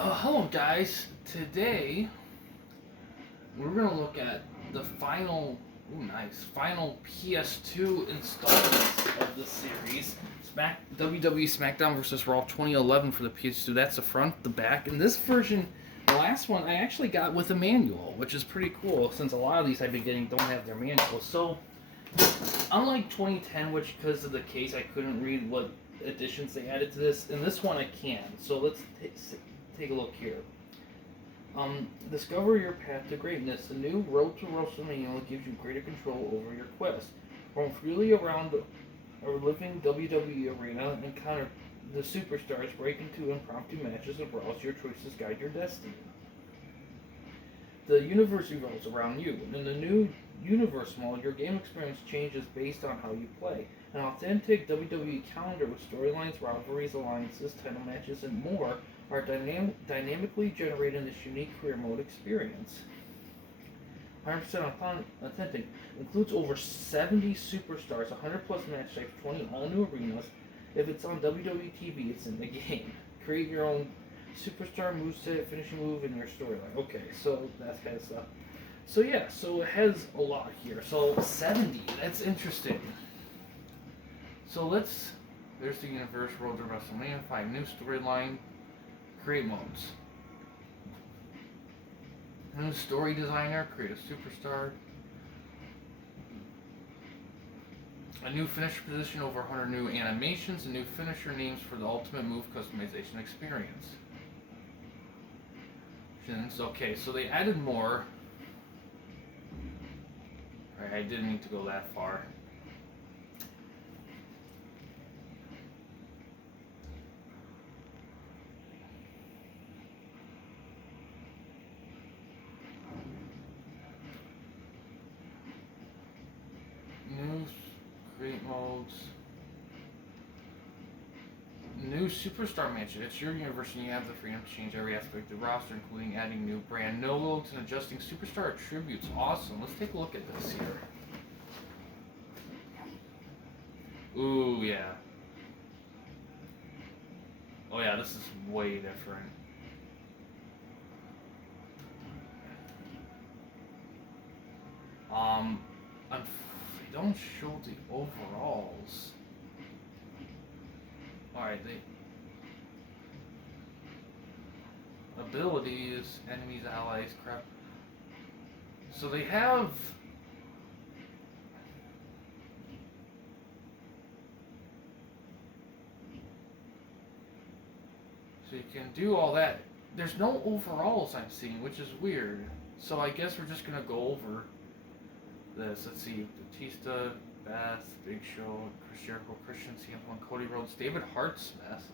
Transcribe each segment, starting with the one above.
Hello guys. Today we're gonna look at the final PS2 installments of the series. WWE SmackDown versus Raw 2011 for the PS2. That's the front, the back, and this version, the last one, I actually got with a manual, which is pretty cool since a lot of these I've been getting don't have their manual. So, unlike 2010, which because of the case I couldn't read what additions they added to this, in this one I can. So let's take a look here. Discover your path to greatness. The new Road to WrestleMania gives you greater control over your quest. Roam freely around a living WWE arena and encounter the superstars, break into impromptu matches and browse. Your choices guide your destiny. The universe revolves around you. In the new universe mode, your game experience changes based on how you play. An authentic WWE calendar with storylines, rivalries, alliances, title matches, and more are dynamically generated in this unique career mode experience. 100% authentic. Includes over 70 superstars, 100 plus match types, 20 all new arenas. If it's on WWE TV, it's in the game. Create your own superstar moveset, finishing move, and your storyline. Okay, so that kind of stuff. So yeah, so it has a lot here. So 70, that's interesting. So there's the universe, Road to WrestleMania, 5 new storyline, create modes. New story designer, create a superstar. A new finisher position, over 100 new animations, and new finisher names for the ultimate move customization experience. Okay, so they added more. Alright, I didn't need to go that far. New create modes. New superstar matches. It's your universe and you have the freedom to change every aspect of the roster, including adding new brand no loads and adjusting superstar attributes. Awesome. Let's take a look at this here. Ooh, yeah. Oh yeah, this is way different. They don't show the overalls. Alright, abilities, enemies, allies, crap. So they have so you can do all that. There's no overalls I'm seeing, which is weird. So I guess we're just gonna go over this. Let's see, Batista, Beth, Big Show, Chris Jericho, Christian, CM Punk, Cody Rhodes, David Hartsmith,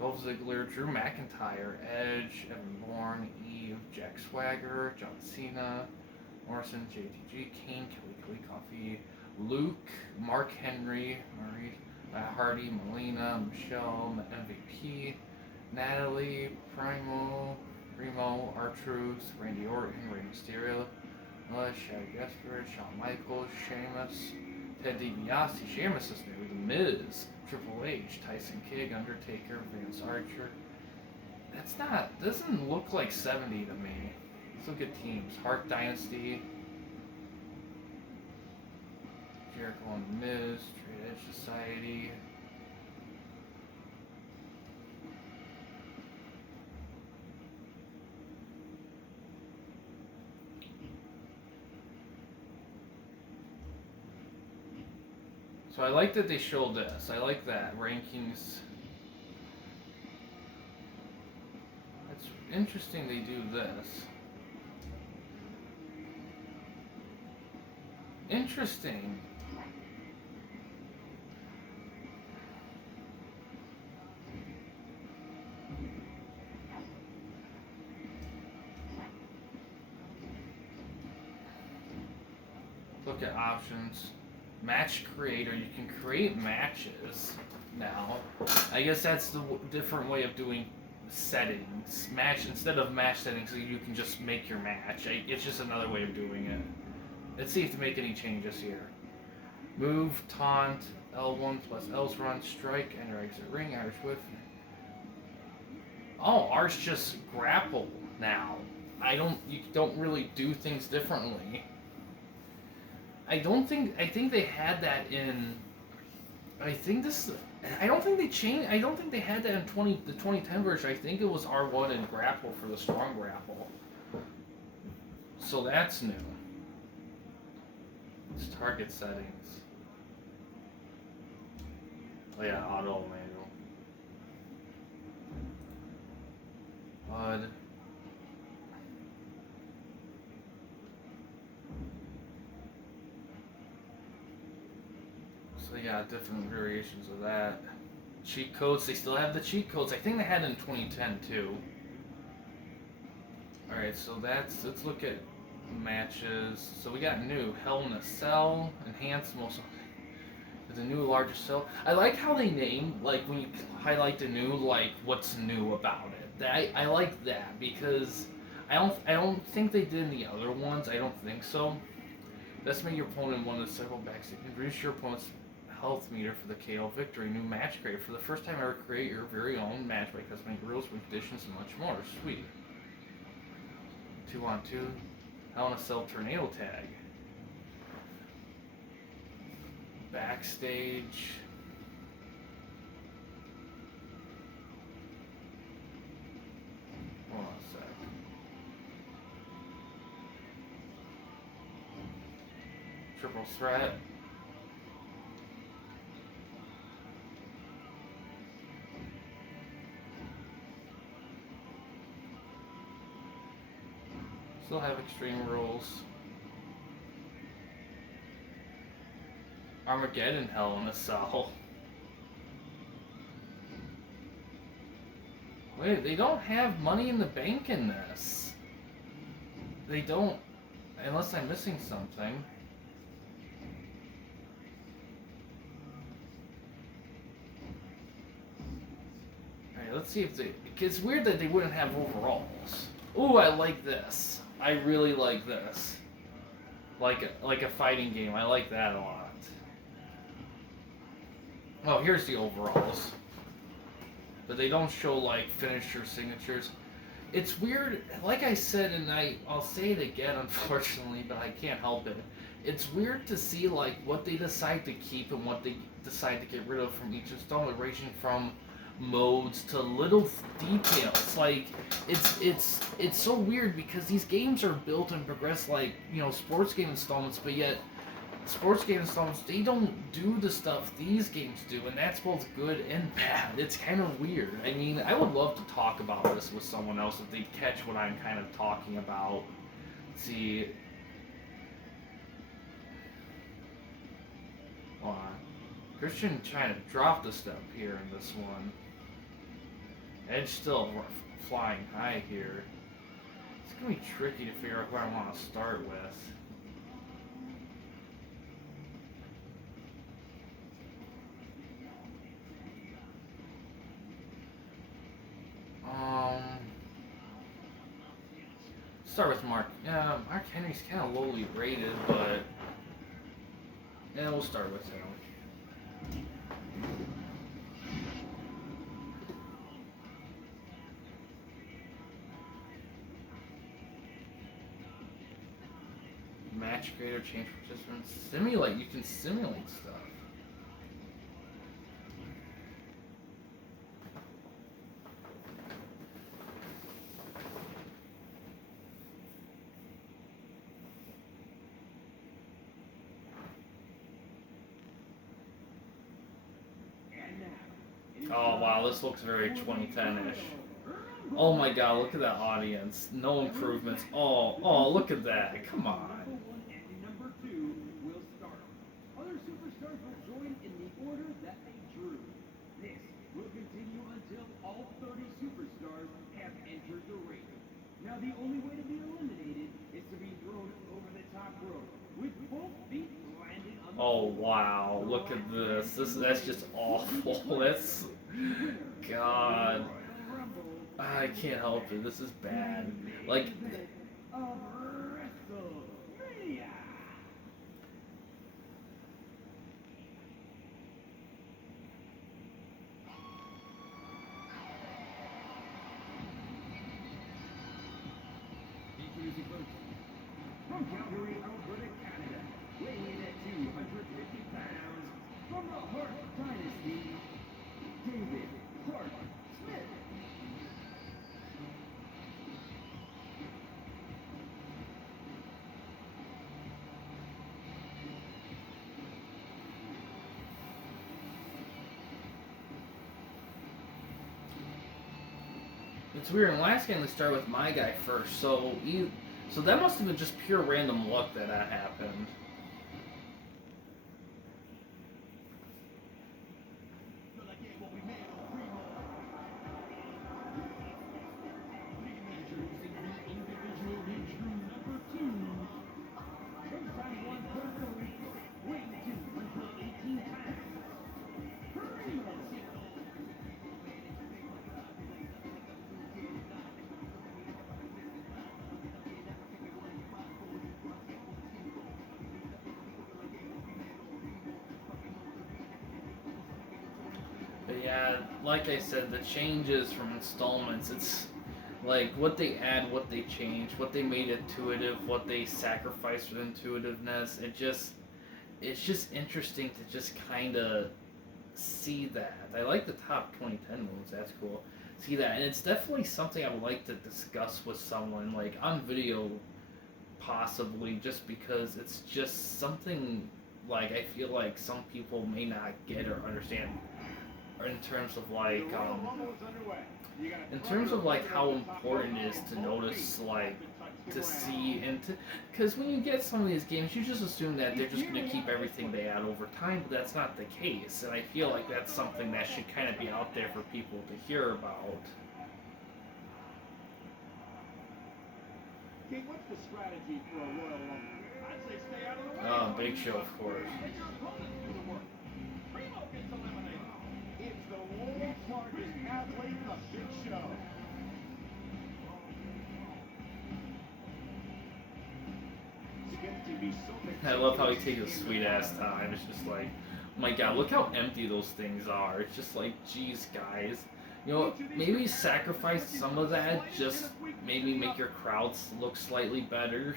Dolph Ziggler, Drew McIntyre, Edge, Evan Bourne, Eve, Jack Swagger, John Cena, Morrison, JTG, Kane, Kelly Coffey, Luke, Mark Henry, Matt Hardy, Melina, Michelle, MVP, Natalie, Primo, R-Truth, Randy Orton, Rey Mysterio, Shaq Gasper, Shawn Michaels, Sheamus, Ted DiBiase, Sheamus is new, The Miz, Triple H, Tyson Kidd, Undertaker, Vance Archer. Doesn't look like 70 to me. Let's look at teams. Hart Dynasty, Jericho and The Miz, Straight Edge Society. So I like that they showed this. I like that. Rankings. It's interesting they do this. Interesting. Look at options. Match creator, you can create matches now. I guess that's the different way of doing settings. Instead of match settings, you can just make your match. It's just another way of doing it. Let's see if to make any changes here. Move, taunt, L1 plus L's run, strike, enter exit ring, Irish whip. Oh, ours just grapple now. You don't really do things differently. I think they had that in, I think this, I don't think they changed, I don't think they had that in the 2010 version. I think it was R1 and grapple for the strong grapple. So that's new. It's target settings. Oh yeah, auto manual. HUD. So they got different variations of that. Cheat codes, they still have the cheat codes. I think they had it in 2010 too. Alright, so let's look at matches. So we got new Hell in a Cell, enhanced most. The new larger cell. I like how they name, like when you highlight the new, like what's new about it. I like that because I don't think they did in the other ones. I don't think so. Decimate your opponent in one of the several backstage. Reduce your opponent's health meter for the KO victory. New match creator. For the first time ever, create your very own match by customizing rules, conditions, and much more. Sweet. 2-on-2. Hell in a Cell tornado tag. Backstage. Hold on a sec. Triple threat. Still have extreme rules. Armageddon Hell in a Cell. Wait, they don't have Money in the Bank in this. They don't, unless I'm missing something. Alright, let's see if they, it's weird that they wouldn't have overalls. Ooh, I like this. I really like this. Like a fighting game, I like that a lot. Oh, here's the overalls. But they don't show, like, finisher signatures. It's weird, like I said, and I'll say it again, unfortunately, but I can't help it. It's weird to see, like, what they decide to keep and what they decide to get rid of from each installment, ranging from modes to little details. Like, it's so weird because these games are built and progress like, you know, sports game installments, but yet sports game installments, they don't do the stuff these games do, and that's both good and bad. It's kind of weird. I mean, I would love to talk about this with someone else if they catch what I'm kind of talking about. Let's see. Hold on. Christian trying to drop the step here in this one. Edge still flying high here. It's going to be tricky to figure out where I want to start with. Start with Mark. Yeah, Mark Henry's kind of lowly rated, but yeah, we'll start with him. Match creator, change participants, simulate. You can simulate stuff. Oh wow, this looks very 2010-ish. Oh my god, look at that audience. No improvements. Oh, look at that. Come on. Number 2 will start. Other superstars will join in the order that they drew. This will continue until all 30 superstars have entered the ring. Now the only way to be eliminated is to be thrown over the top rope with both feet landing on the Oh wow, look at this. That's just awful. That's God. I can't help it. This is bad. Like It's weird. In the last game, they started with my guy first, so that must have been just pure random luck that happened. But yeah, like I said, the changes from installments, it's like what they add, what they change, what they made intuitive, what they sacrificed for intuitiveness. It's just interesting to just kind of see that. I like the top 2010 moves. That's cool. See that, and it's definitely something I would like to discuss with someone, like on video, possibly, just because it's just something like I feel like some people may not get or understand, in terms of like how important it is to notice, like to see and to, because when you get some of these games, you just assume that they're just going to keep everything they add over time, but that's not the case, and I feel like that's something that should kind of be out there for people to hear about. King, what's the strategy for a Royal Rumble? I'd say stay out of the way. Oh, Big Show, of course. Let your opponents do the work. Primo gets eliminated. It's the world's largest athlete, the Big Show. I love how he takes a sweet ass time. It's just like, oh my god, look how empty those things are. It's just like, geez, guys. You know, maybe sacrifice some of that, just maybe make your crowds look slightly better.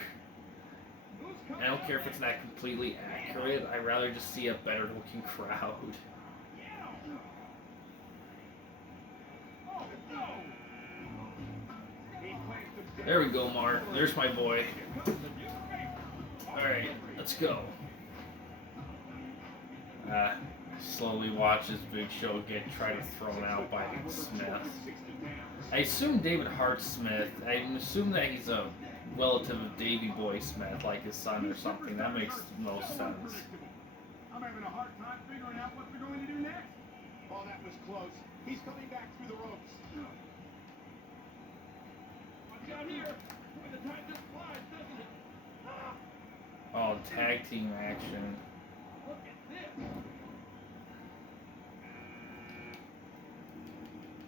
I don't care if it's not completely accurate. I'd rather just see a better looking crowd. There we go, Mark. There's my boy. Alright, let's go. Slowly watches Big Show get tried to thrown out by Smith. I assume David Hart Smith. I assume that he's a relative of Davey Boy Smith, like his son or something. That makes no sense. I'm having a hard time figuring out what they're going to do next. Oh, that was close. He's coming back through the ropes. Watch out here. The time just flies, doesn't it? Oh, tag team action. Look at this.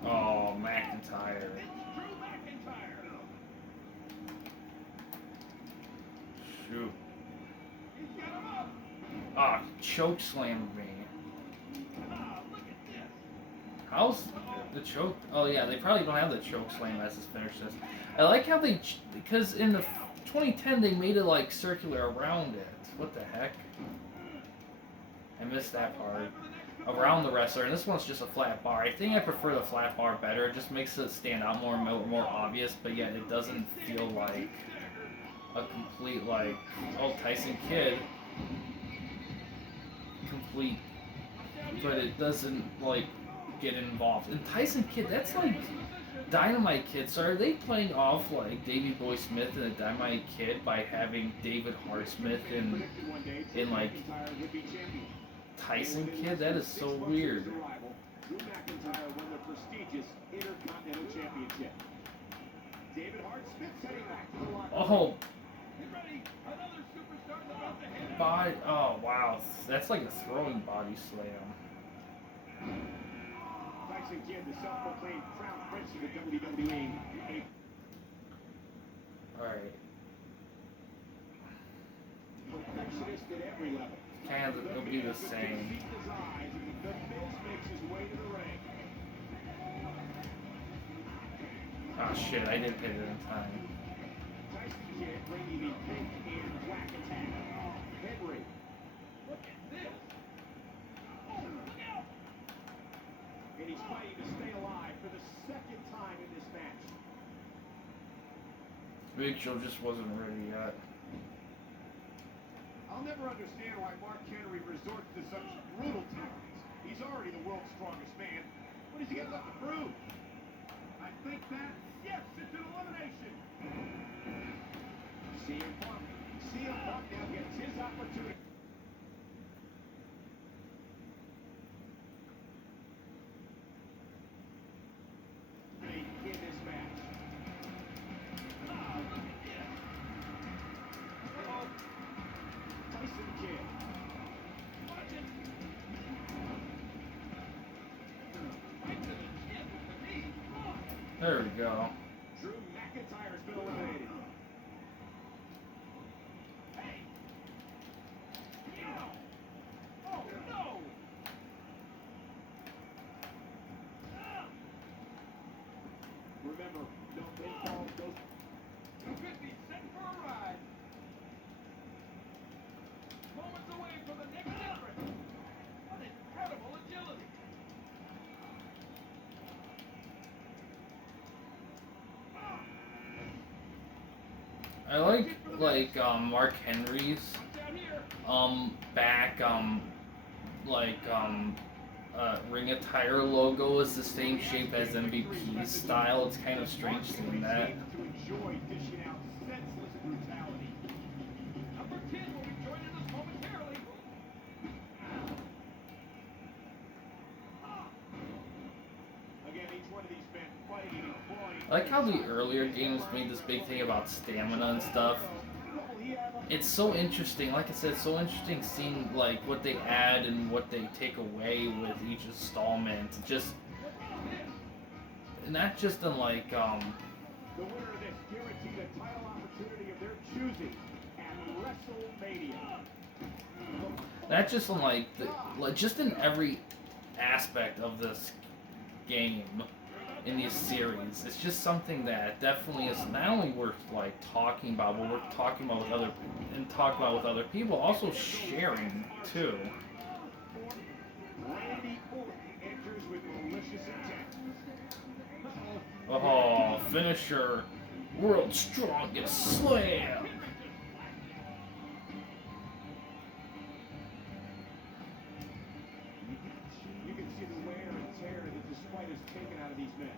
Oh, McIntyre. It's Drew McIntyre. Shoot. He's got him up. Ah, choke slammed me. Look at this. How's the choke? Oh yeah, they probably don't have the choke slam as his finishes. I like how they, because in the 2010 they made it like circular around it. What the heck? I missed that part. Around the wrestler, and this one's just a flat bar. I think I prefer the flat bar better. It just makes it stand out more obvious, but yet it doesn't feel like a complete, like, oh, Tyson Kidd. Complete, but it doesn't, like, get involved. And Tyson Kidd, that's like Dynamite Kid. So are they playing off like Davey Boy Smith and the Dynamite Kid by having David Hart Smith in like Tyson Kid? That is so weird. Drew McIntyre won the prestigious Intercontinental Championship. David Hart Smith heading back to the locker room. Oh. Get ready. Another superstar's about to hit. Body. Oh wow, that's like a throwing body slam. Tyson Kidd, the self-proclaimed crown prince of the WWE. All right. Perfectionist at every level. Kind of, it'll be the same. The Miz makes his way to the ring. Oh shit, I didn't hit it in time. Tyson Kidd bringing the big and black attack. Henry. Look at this. Oh, look out. And he's fighting to stay alive for the second time in this match. Big Show just wasn't ready yet. I'll never understand why Mark Henry resorts to such brutal tactics. He's already the world's strongest man. What does he got left to prove? I think that There we go. Drew McIntyre's been eliminated. Hey! Yow! Oh no! Remember, don't take all those. You could be set for a ride. Moments away from the next entrant. What incredible agility! I like Mark Henry's back ring attire logo is the same shape as MVP's style. It's kind of strange seeing that. Number 10 will be joining us momentarily. Again, each one of these men fighting and clawing. I like how the earlier games made this big thing about stamina and stuff. It's so interesting. Like I said, it's so interesting seeing like what they add and what they take away with each installment. Just not just in like The winner of this guaranteed a title opportunity of their choosing at WrestleMania. not just in like just in every aspect of this game in these series. It's just something that definitely is not only worth like talking about, but we're talking about with other people, also sharing too. Randy Orton enters with malicious intent. Oh, finisher, world's strongest slam. You can see the wear and tear that this fight has taken out of these men.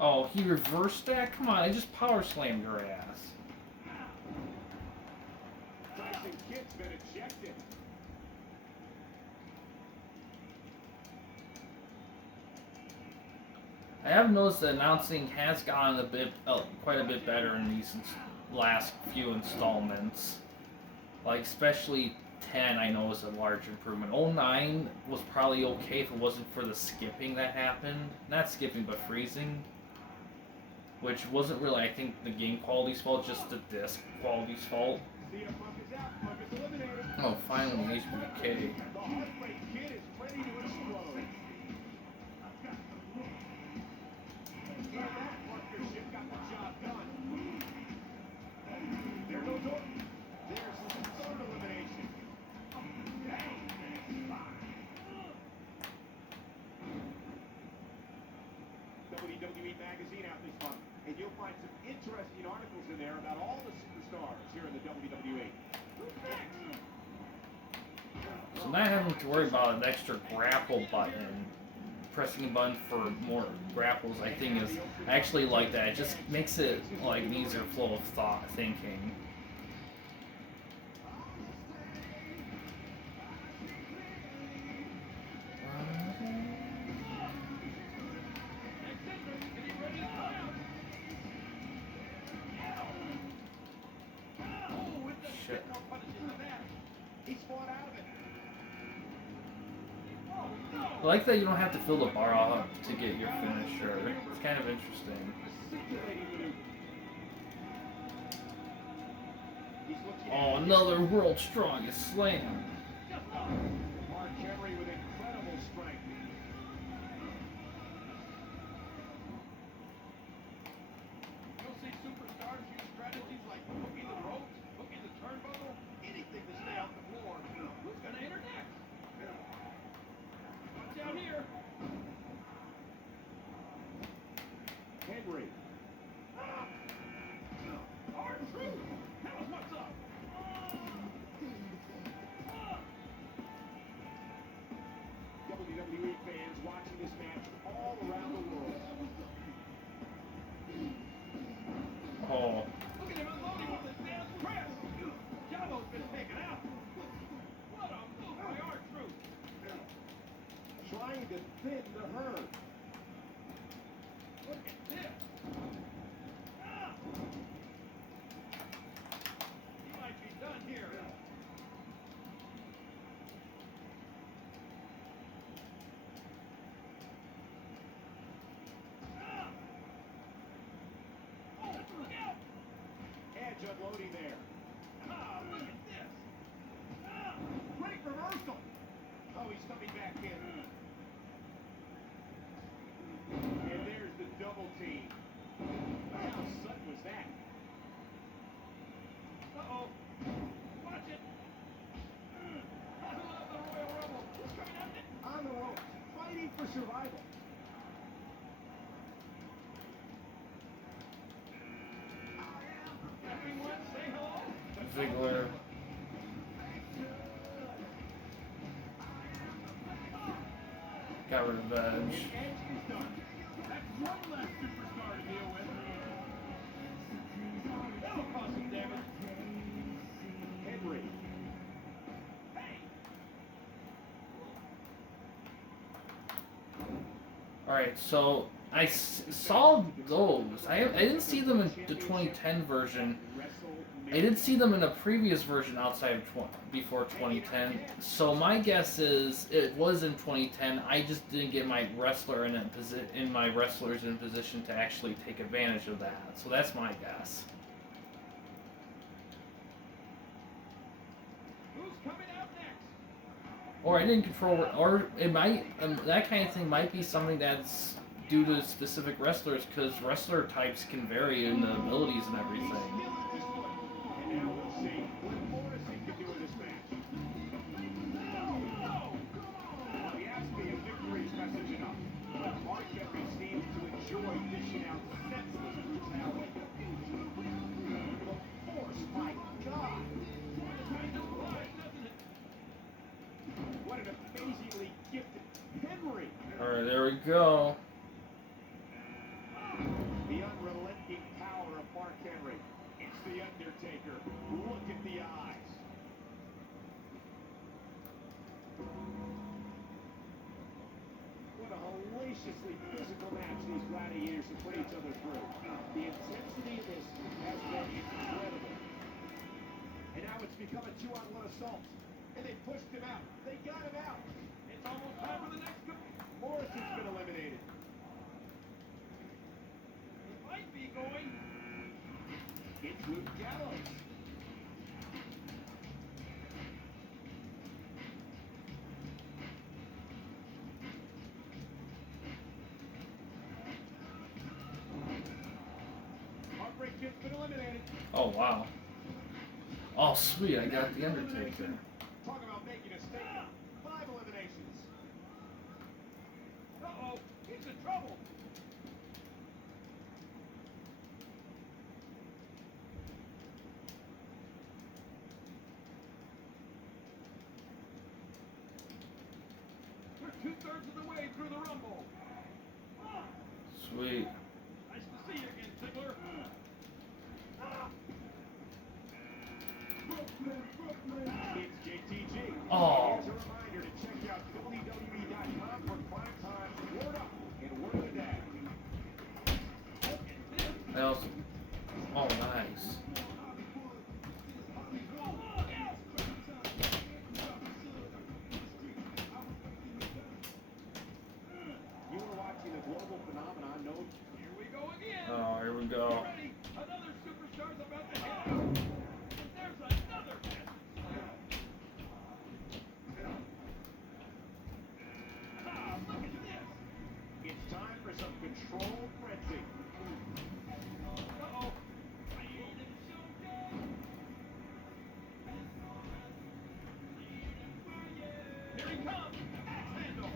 Oh, he reversed that? Come on, I just power slammed your ass. Tyson Kidd's been ejected. I have noticed the announcing has gotten quite a bit better in these last few installments. Like, especially 10, I know is a large improvement. 09 was probably okay if it wasn't for the skipping that happened. Not skipping, but freezing. Which wasn't really, I think, the game quality's fault, just the disc quality's fault. Oh, finally, HBK. The Heartbreak Kid is ready to explode. Yeah, that partnership got the job done. There goes Orton. There's his third elimination. WWE Magazine out this month, and you'll find some interesting articles in there about all the superstars here in the WWE. Who's next? So not having to worry about an extra grapple button, pressing a button for more grapples, I think is, I actually like that. It just makes it like an easier flow of thinking. Shit. I like that you don't have to fill the bar up to get your finisher. It's kind of interesting. Oh, another world's strongest slam. Mark Henry with incredible strength. You'll see superstars use strategies like hooking the ropes, hooking the turnbuckle, anything to stay off the floor. Who's going to enter next? Watch out here. Henry. R-Truth. Tell us what's up. WWE fans watching this match all around the world. Oh. Look at him unloading with the damn press. Jabbo's been taken out. What a move by R-Truth. Trying to thin the herd. Look at this. He might be done here. damage unloading there. Ah, look at this. Ah, great reversal. Oh, he's coming back in. And there's the double team. How sudden was that? Uh-oh. Watch it. I love the Royal Rumble. Who's coming out next? On the ropes, fighting for survival. Everyone say hello. Ziggler. Got revenge. And Edge is done. That's one less superstar to deal with. That'll cause some damage. Henry. Hey. Alright, so I saw those. I didn't see them in the 2010 version. I did see them in a previous version outside of before 2010. So my guess is it was in 2010. I just didn't get my wrestler in my wrestlers in position to actually take advantage of that. So that's my guess. Who's coming out next? Or I didn't control it, or it might that kind of thing might be something that's due to specific wrestlers, because wrestler types can vary in the abilities and everything. And now we'll see what Morrison can do in this match. No! Well, he asked me if victory's message enough, but Mark Henry seems to enjoy dishing out senseless brutality. The force, my God! What an amazingly gifted Henry! Alright, there we go. The unrelenting power of Mark Henry. It's the Undertaker. Look at the eyes. What a hellaciously physical match these gladiators have put each other through. The intensity of this has been incredible. And now it's become a 2-on-1 assault. And they pushed him out. They got him out. It's almost time for the next one. Morrison's been eliminated. It might be going. It's Luke Gallows. Heartbreak Kid's been eliminated. Oh wow. Oh sweet, I got the Undertaker. Talk about making a statement. 5 eliminations. Uh-oh, he's in trouble. We're 2/3 of the way through the Rumble. Sweet. Nice to see you again, Ziggler. It's JTG. Oh. Here's a reminder to check out WWE.com for prime time Word Up and Word of the Day. I also. Oh nice. You are watching a global phenomenon known. Here we go again. Oh, here we Get go. ready. Another superstar's about to head out. And there's another match. Ah, look at this. It's time for some controlled frenzy. Uh-oh. Here he comes. Axe handle.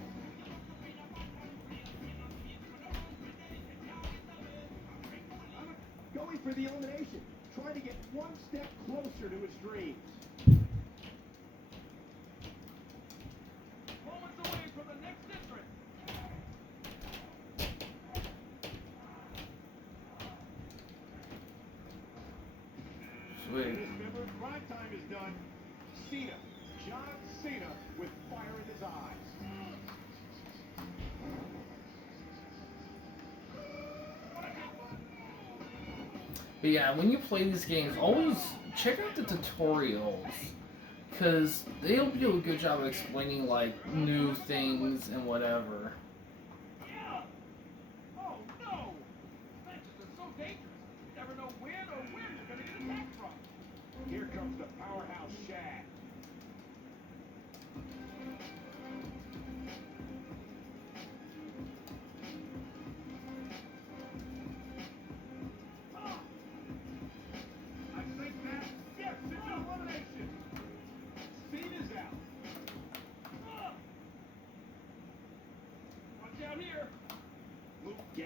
Going for the elimination, trying to get one step closer to his dreams. Moments away from the next entrance. Sweet. Remember, prime time is done. Cena, John Cena, with fire in his eyes. But yeah, when you play these games, always check out the tutorials, because they'll do a good job of explaining like new things and whatever. Yeah. Oh no! Matches are so dangerous. You never know when or where you're gonna get attacked from.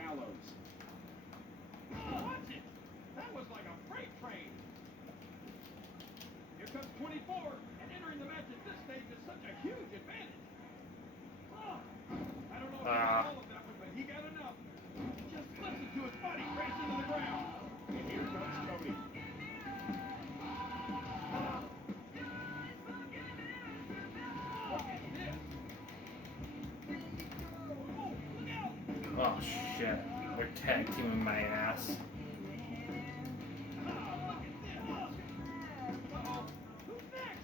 Gallows. Watch it! That was like a freight train. Here comes 24, and entering the match at this stage is such a huge advantage. I don't know if he got all of that one, but he got enough. Just listen to his body crash into the ground. And here comes Cody. Look at this. Oh, look out! Oh shit. They're tag teaming my ass. Look at this. Uh-oh. Who's next?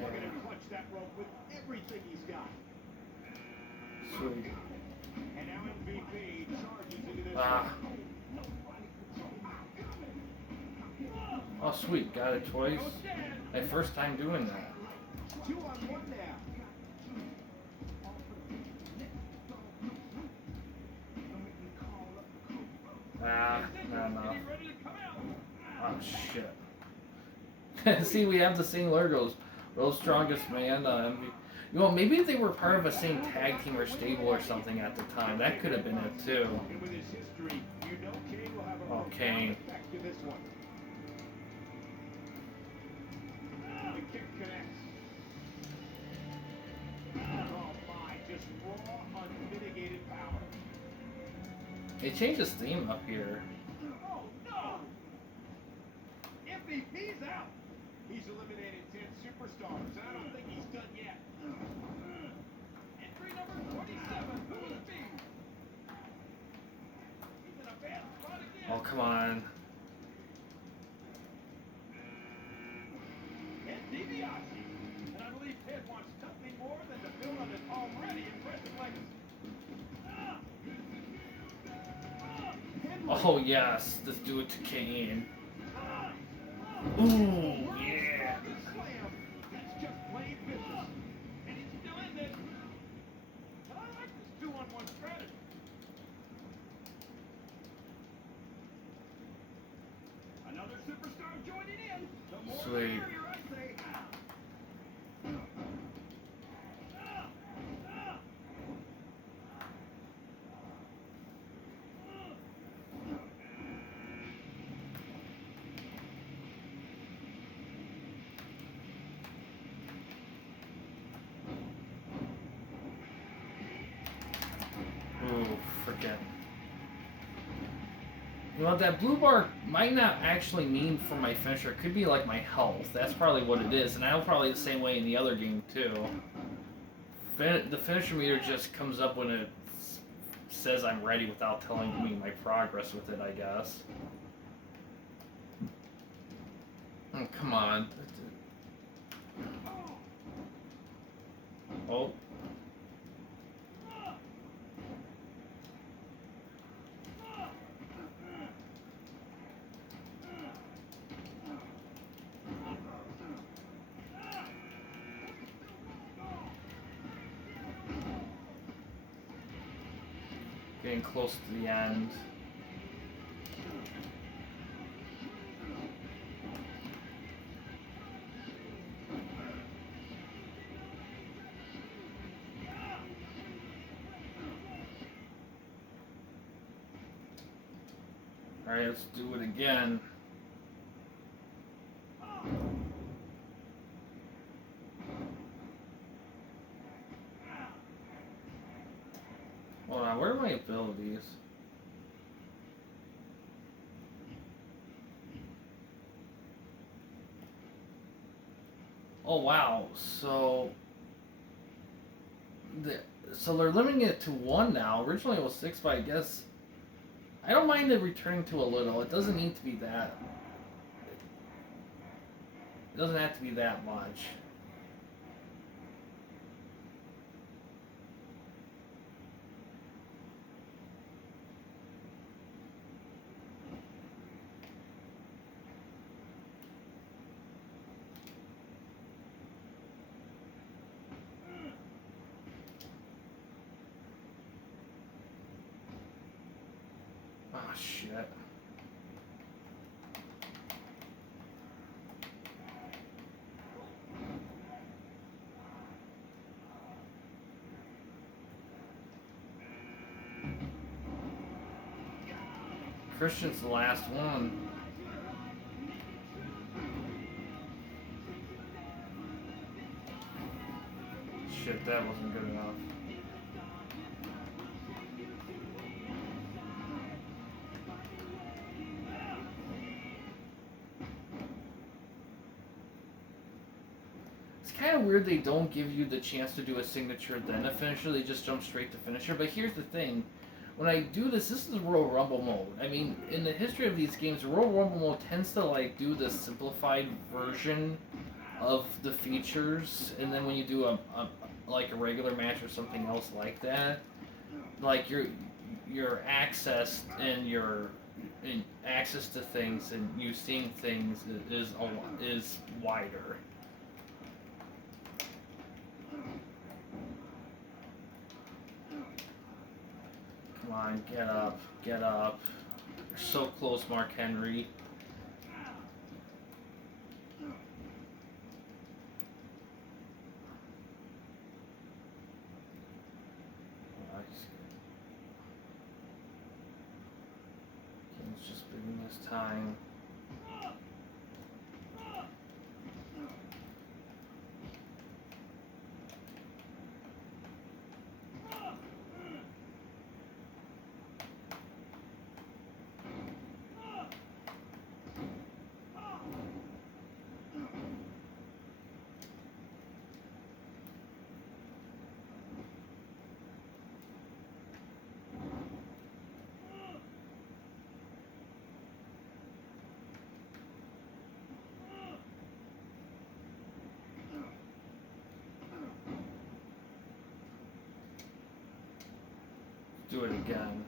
Look at him clutch that rope with everything he's got. Sweet. And now MVP charges into this. Oh sweet, got it twice. My first time doing that. 2-on-1 now. Not enough. Oh shit. See, we have the same logos. World's Strongest Man, MVP. You know, maybe if they were part of a same tag team or stable or something at the time, that could have been it too. And with his history, you know Kane will have a Oh, Kane. effect to this one. The kick connects. Oh my, just raw, unmitigated power. They changed his theme up here. Oh no! MVP's out. He's eliminated 10 superstars, and I don't think he's done yet. Entry number 27, who will it be? He's in a bad spot again. Oh, come on. And DiBiase. And I believe Ted wants nothing more than to build on his already impressive legacy. Oh, yes. Let's do it to Kane. Ooh, yeah. Slam. That's just plain business. And he's still in this. I like this 2-on-1 strategy. Another superstar joining in. The more the Sweet. merrier, I say. Ooh, forget. You know, that blue bar might not actually mean for my finisher. It could be like my health. That's probably what it is. And I'm probably the same way in the other game, too. The finisher meter just comes up when it says I'm ready without telling me my progress with it, I guess. Oh, come on. Oh. Getting close to the end. Alright, let's do it again. Hold on, where are my abilities? Oh wow, so they're limiting it to 1 now. Originally it was 6, but I guess I don't mind it returning to a little. It doesn't need to be that. It doesn't have to be that much. Oh shit. Christian's the last one. Shit, that wasn't good enough. It's kind of weird they don't give you the chance to do a signature then a finisher. They just jump straight to finisher. But here's the thing. When I do this is Royal Rumble mode. I mean, in the history of these games, Royal Rumble mode tends to like do the simplified version of the features, and then when you do a regular match or something else like that, like your access and your access to things and you seeing things is wider. Come on, get up, get up. You're so close, Mark Henry. Kane's just bringing his time. Do it again.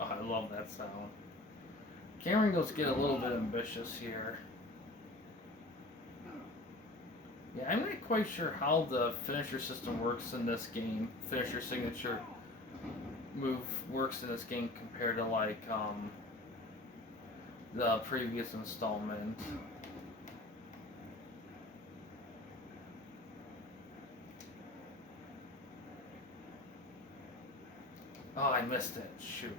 Oh, I love that sound. Cameron goes get a little bit ambitious here. Yeah, I'm not quite sure how the finisher system works in this game. Finisher signature move works in this game compared to like the previous installment. Oh, I missed it. Shoot.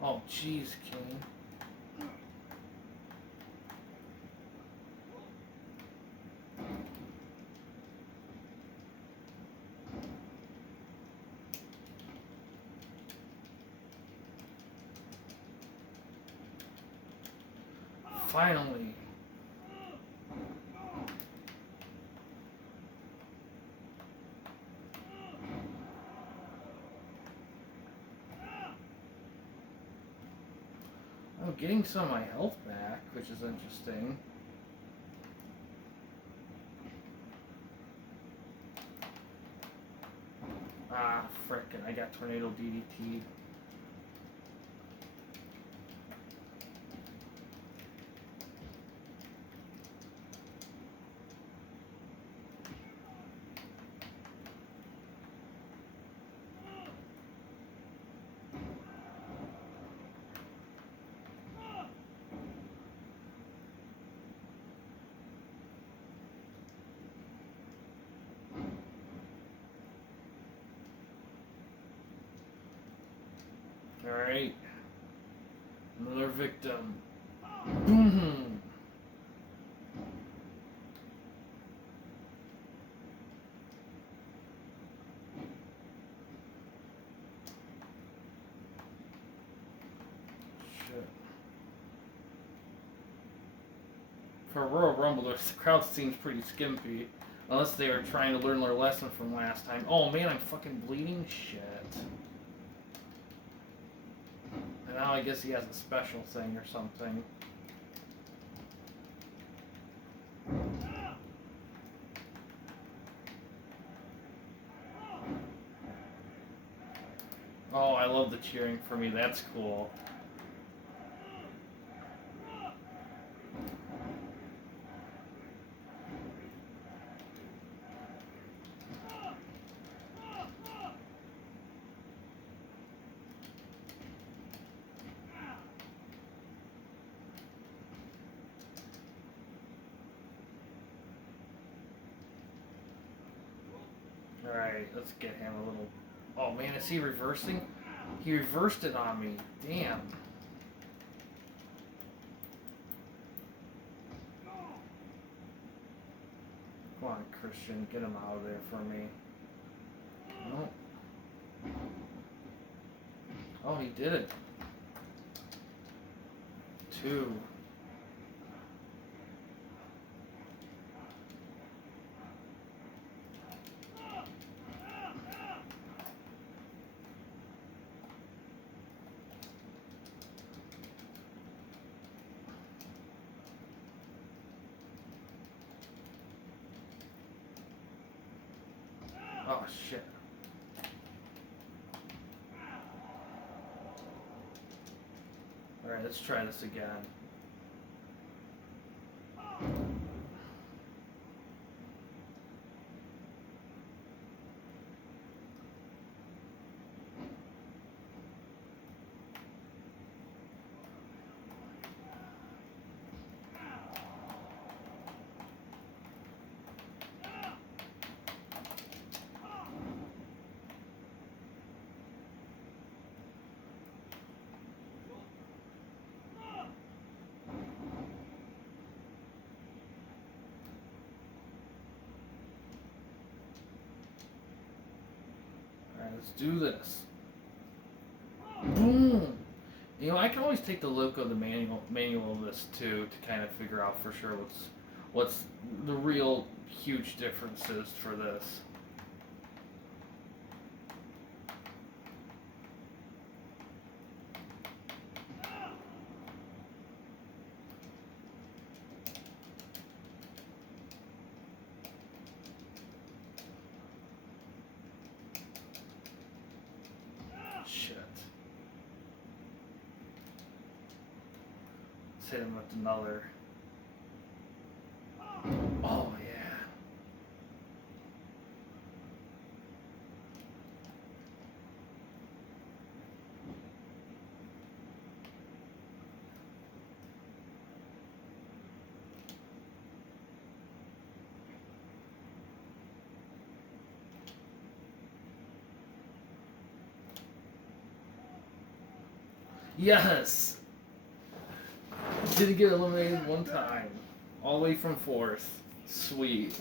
Oh, jeez, King. Finally. Oh, getting some of my health back, which is interesting. Ah, frickin', I got Tornado DDT. Alright. Another victim. Mm-hmm. Shit. For a Royal Rumble, the crowd seems pretty skimpy. Unless they are trying to learn their lesson from last time. Oh man, I'm fucking bleeding. Shit. now I guess he has a special thing or something. Oh, I love the cheering for me. That's cool. Alright, let's get him a little... Oh man, is he reversing? He reversed it on me. Damn. Come on, Christian, get him out of there for me. No. Oh, he did it. 2. Oh, shit. Alright, let's try this again. Let's do this. Boom! You know, I can always take the look of the manual of this too to kind of figure out for sure what's the real huge differences for this. Hit him with another. Oh yeah. Yes. Didn't get eliminated one time. All the way from 4th. Sweet.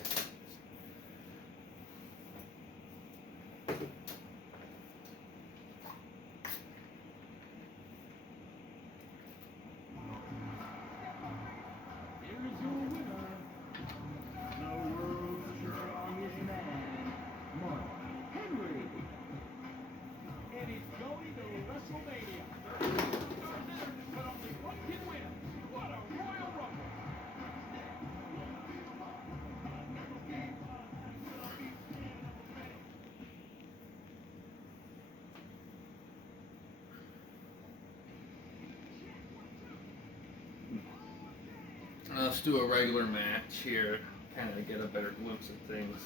Let's do a regular match here, kind of get a better glimpse of things.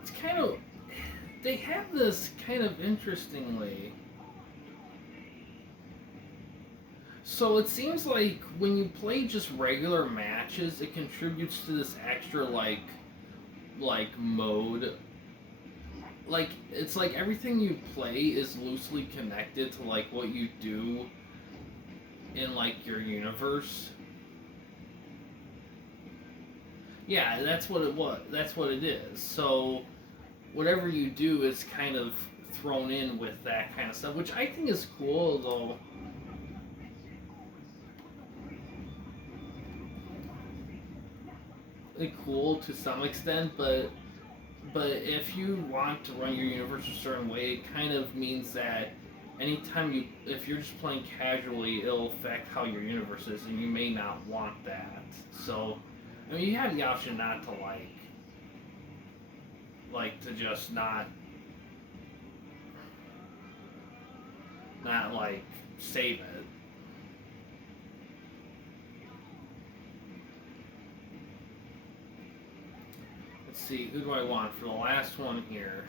It's kind of, they have this kind of interestingly. So it seems like when you play just regular matches, it contributes to this extra like mode like it's like everything you play is loosely connected to like what you do in like your universe. Yeah, that's what it was. That's what it is. So whatever you do is kind of thrown in with that kind of stuff, which I think is cool, though. Cool to some extent, but if you want to run your universe a certain way, it kind of means that anytime if you're just playing casually, it'll affect how your universe is, and you may not want that. So, I mean, you have the option not to to just not like save it. Let's see, who do I want for the last one here?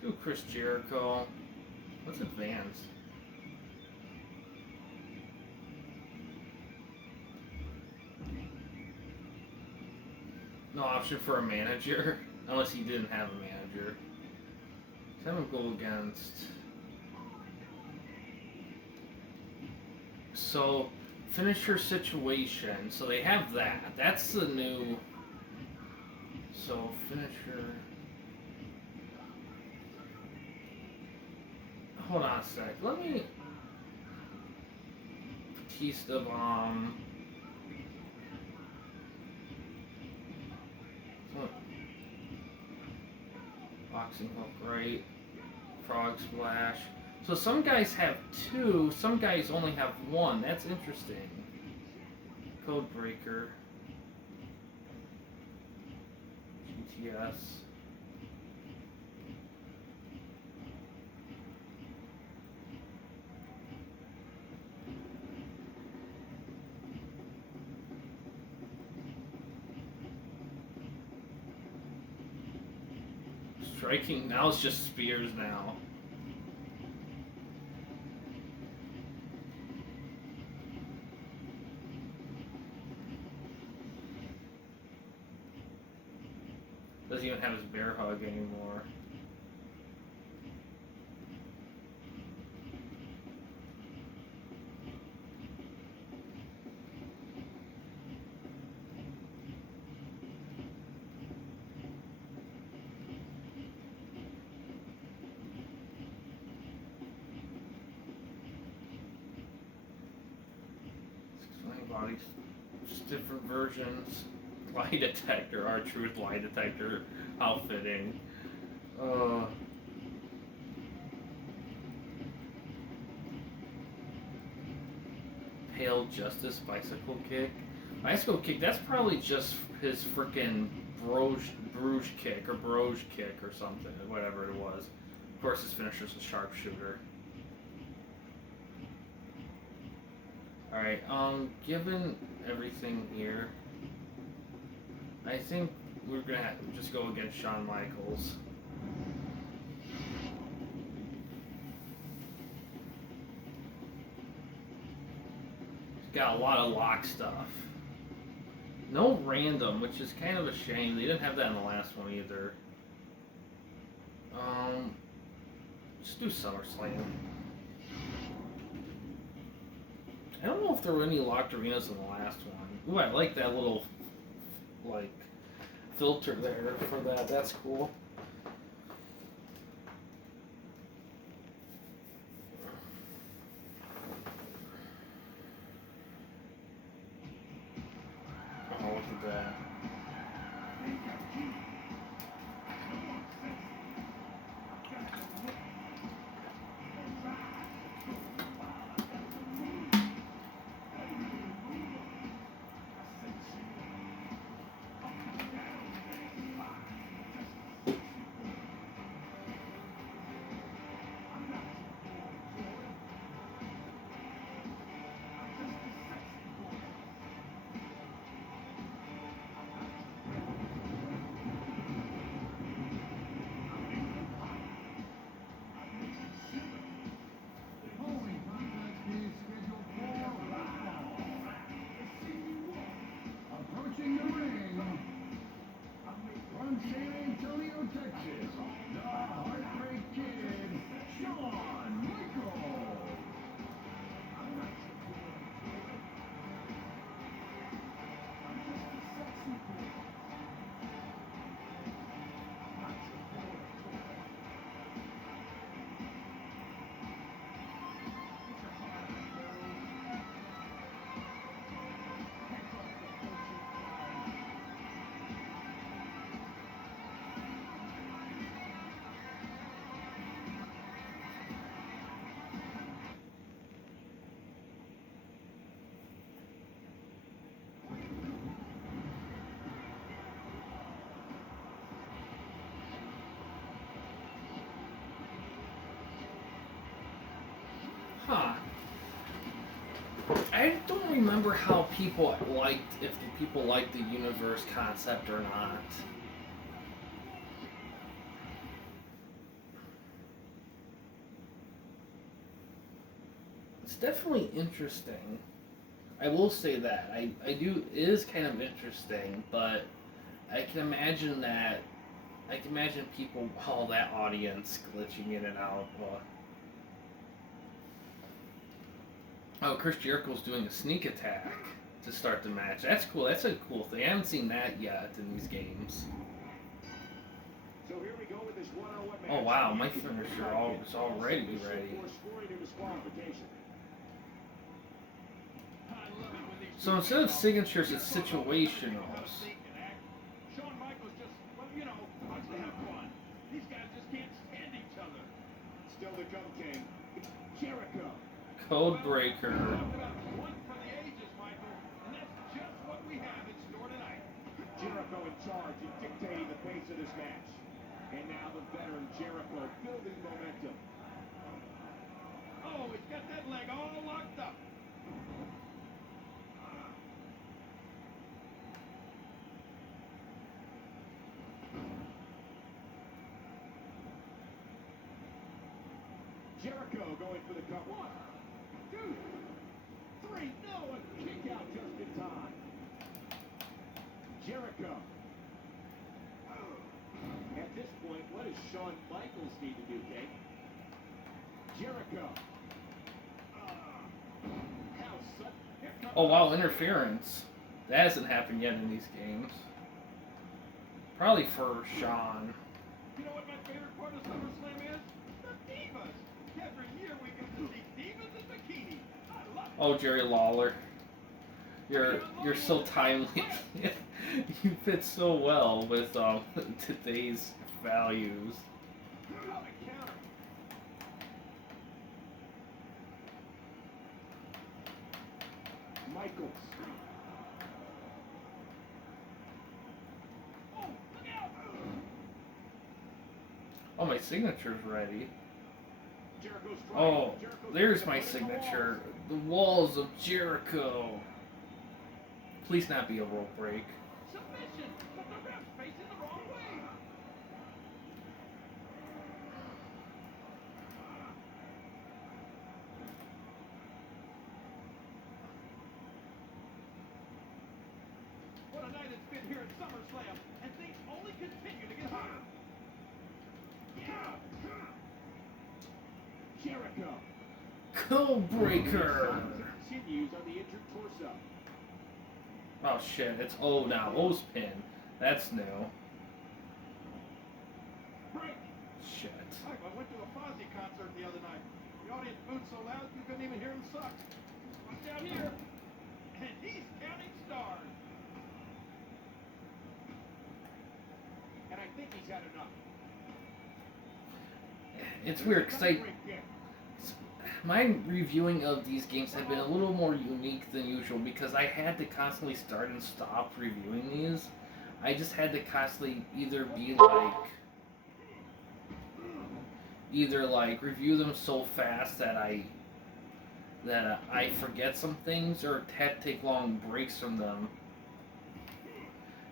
Do Chris Jericho. What's advanced? No option for a manager, unless he didn't have a manager. Let's have him go against. So, finisher situation. So they have that. That's the new. So finisher. Hold on a sec. Let me. Batista bomb. Boxing hook, right? Frog splash. So some guys have two, some guys only have one. That's interesting. Code breaker. GTS. Striking, now it's just spears now. Doesn't even have his bear hug anymore. Bodies, just different versions. Lie detector, R-Truth lie detector, how fitting. Pale Justice bicycle kick. Bicycle kick, that's probably just his frickin' Bruges kick or Broge kick or something, whatever it was. Of course, his finisher's a sharpshooter. Alright, given everything here, I think we're gonna have to just go against Shawn Michaels. He's got a lot of lock stuff. No random, which is kind of a shame. They didn't have that in the last one either. Just do SummerSlam. I don't know if there were any locked arenas in the last one. Ooh, I like that little, filter there for that. That's cool. Oh, look at that. I don't remember how people liked, if the people liked the universe concept or not. It's definitely interesting. I will say that. I do, it is kind of interesting, but I can imagine that, I can imagine people, all that audience glitching in and out. Oh, Chris Jericho's doing a sneak attack to start the match. That's cool. That's a cool thing. I haven't seen that yet in these games. So here we go with this one-on-one match. Oh wow, my finisher is already ready. So instead of signatures, it's situationals. Shawn Michaels just, well, you know, wants to have fun. These guys just can't stand each other. Still to come, King. Jericho. Code breaker. One for the ages, Michael, and that's just what we have in store tonight. Jericho in charge and dictating the pace of this match. And now the veteran Jericho building momentum. Oh, he's got that leg all locked up. Jericho going for the cup. 1, 2, 3. No, a kick out just in time. Jericho. At this point, what does Shawn Michaels need to do, Kate? Jericho. Oh wow, interference. That hasn't happened yet in these games. Probably for Shawn. You know what my favorite part of SummerSlam is? The Divas. Every year we get to see Divas in bikinis. I love it. Oh, Jerry Lawler. You're so timely. You fit so well with today's values. What a counter. Michaels. Oh, look out! Oh, my signature's ready. Jericho's Oh, there's my signature. The Walls of Jericho. Please not be a rope break. Submission, but the ref's facing the wrong way. What a night it's been here at SummerSlam, and things only continue to get hotter. Yeah. Jericho. Code breaker. Continues on the injured torso. Oh shit, it's O now. O's pin. That's new. Break. Shit. I went to a Fozzy concert the other night. The audience booed so loud you couldn't even hear him suck. Watch out here. And he's counting stars. And I think he's had enough. It's weird because my reviewing of these games have been a little more unique than usual because I had to constantly start and stop reviewing these. I just had to constantly either review them so fast that I forget some things, or have to take long breaks from them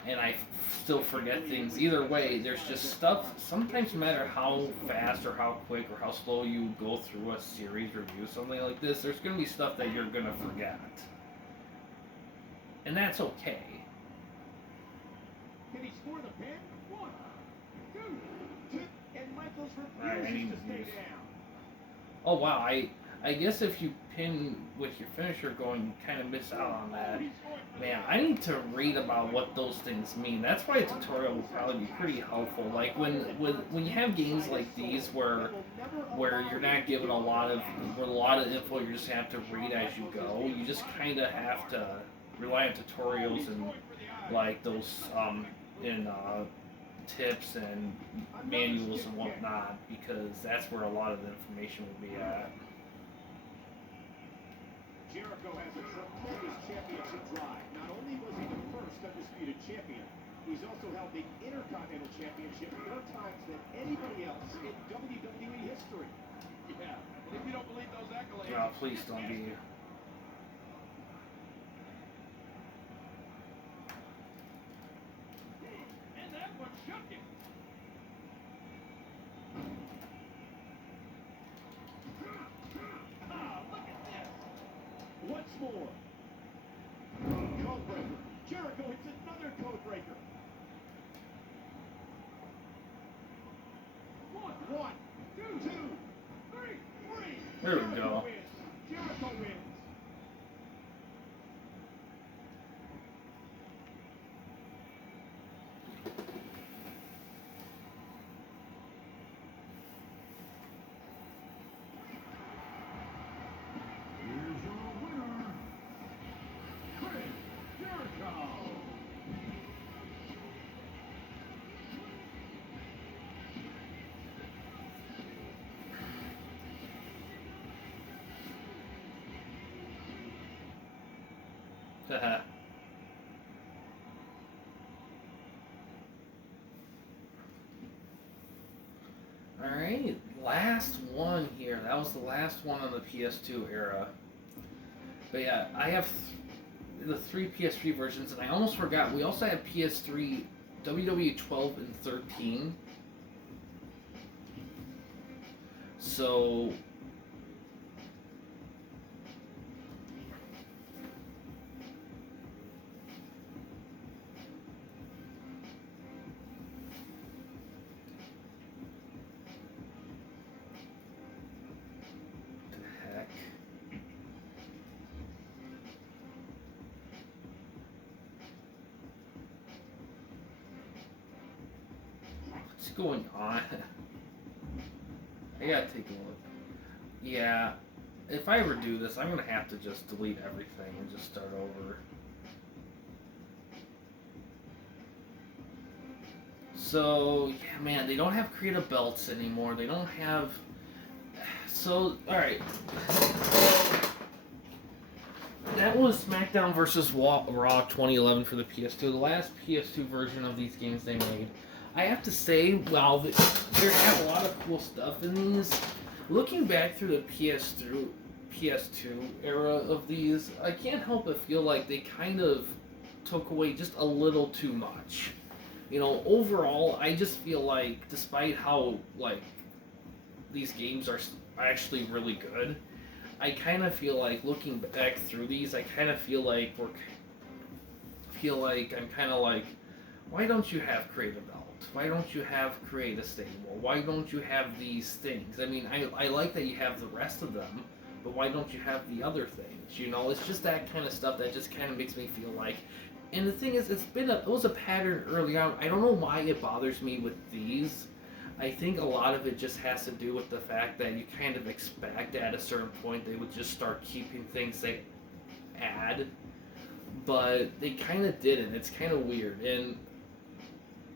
and I still forget things. Either way, there's just stuff, sometimes no matter how fast or how quick or how slow you go through a series review, something like this, there's going to be stuff that you're going to forget. And that's okay. Can he score the pin? 1, 2, and Michaels Alright, I need refuses to stay to use... down. Oh wow, I guess if you pin with your finisher going, you kind of miss out on that. Man, I need to read about what those things mean. That's why a tutorial would probably be pretty helpful. Like when you have games like these where you're not given a lot of info, you just have to read as you go. You just kind of have to rely on tutorials and like those tips and manuals and whatnot, because that's where a lot of the information will be at. Jericho has a tremendous championship drive. Not only was he the first undisputed champion, he's also held the Intercontinental Championship more times than anybody else in WWE history. Yeah, but if you don't believe those accolades... Oh, please don't be... more. Codebreaker. Jericho hits another codebreaker. One, two, three. There we Jericho go. wins. Jericho wins. Here's your winner, Chris Jericho. Haha. Alright, last one here. That was the last one on the PS2 era. But yeah, I have the 3 PS3 versions, and I almost forgot, we also have PS3 WWE 12 and 13. So heck. What's going on? I gotta take a look. Yeah, if I ever do this, I'm gonna have to just delete everything and just start over. So, yeah, man, they don't have creative belts anymore. They don't have... So, alright. That was SmackDown vs. Raw 2011 for the PS2, the last PS2 version of these games they made. I have to say, while they have a lot of cool stuff in these, looking back through the PS2 era of these, I can't help but feel like they kind of took away just a little too much. You know, overall, I just feel like, despite how, like, these games are actually really good, I kind of feel like, looking back through these, I kind of feel like I'm kind of like, why don't you have create a belt? Why don't you have create a stable? Why don't you have these things? I mean, I like that you have the rest of them, but why don't you have the other things? You know, it's just that kind of stuff that just kind of makes me feel like. And the thing is, it was a pattern early on. I don't know why it bothers me with these. I think a lot of it just has to do with the fact that you kind of expect at a certain point they would just start keeping things they add, but they kind of didn't. It's kind of weird, and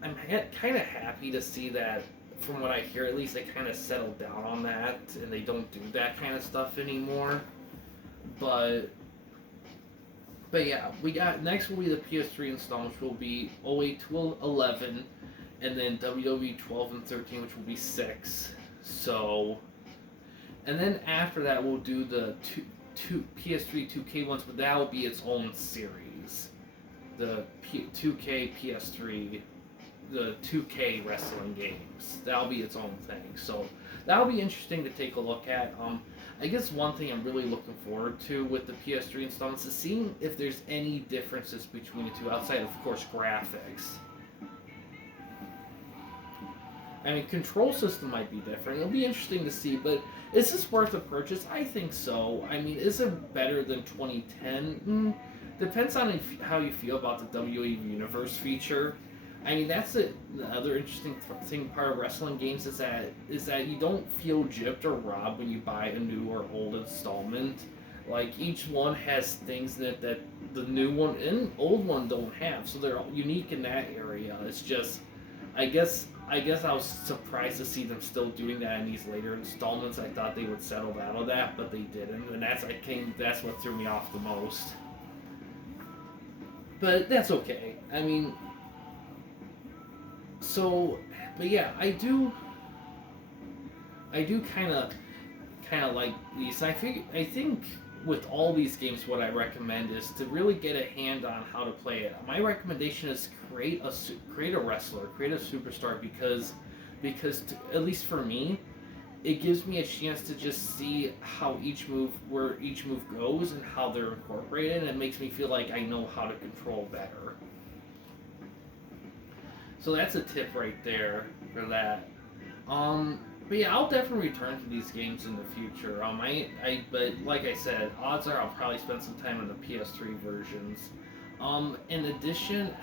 I'm kind of happy to see that. From what I hear, at least they kind of settled down on that, and they don't do that kind of stuff anymore. But yeah, we got next will be the PS3 installments, will be 08 to 11, and then WWE 12 and 13, which will be 6. So, and then after that we'll do the two PS3 2K ones, but that will be its own series. The 2K PS3, the 2K wrestling games. That'll be its own thing. So that'll be interesting to take a look at. I guess one thing I'm really looking forward to with the PS3 installments is seeing if there's any differences between the two, outside of course graphics. I mean, control system might be different. It'll be interesting to see, but is this worth a purchase? I think so. I mean, is it better than 2010? Depends on how you feel about the WWE Universe feature. I mean, that's the other interesting thing part of wrestling games is that you don't feel gypped or robbed when you buy a new or old installment. Like, each one has things that the new one and old one don't have, so they're unique in that area. It's just, I guess I was surprised to see them still doing that in these later installments. I thought they would settle out of that, but they didn't, and that's what threw me off the most. But that's okay. I mean, so, but yeah, I do kind of like these. I think with all these games, what I recommend is to really get a hand on how to play it. My recommendation is create a wrestler, create a superstar, because at least for me, it gives me a chance to just see how where each move goes and how they're incorporated, and it makes me feel like I know how to control better. So that's a tip right there for that. But yeah, I'll definitely return to these games in the future. But like I said, odds are I'll probably spend some time on the PS3 versions. In addition,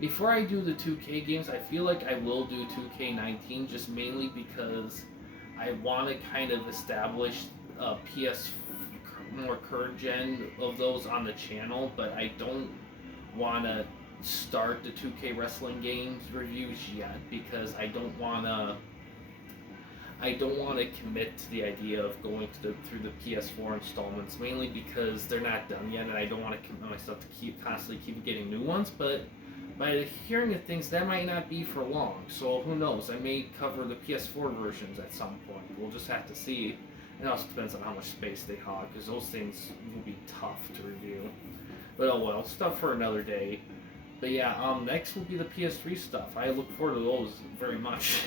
before I do the 2K games, I feel like I will do 2K19 just mainly because I want to kind of establish a more current gen of those on the channel, but I don't want to start the 2K wrestling games reviews yet because I don't want to commit to the idea of going through the PS4 installments, mainly because they're not done yet, and I don't want to commit myself to constantly keep getting new ones. But by hearing of things, that might not be for long. So who knows? I may cover the PS4 versions at some point. We'll just have to see. It also depends on how much space they hog, because those things will be tough to review. But oh well, stuff for another day. But yeah, next will be the PS3 stuff. I look forward to those very much.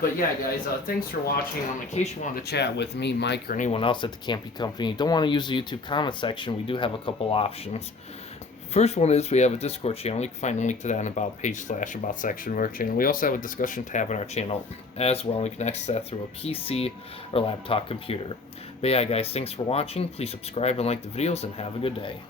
But yeah, guys, thanks for watching. In case you wanted to chat with me, Mike, or anyone else at the Campy Company, don't want to use the YouTube comment section, we do have a couple options. First one is we have a Discord channel. You can find a link to that in About page / About section of our channel. We also have a discussion tab in our channel as well. You can access that through a PC or laptop computer. But yeah, guys, thanks for watching. Please subscribe and like the videos, and have a good day.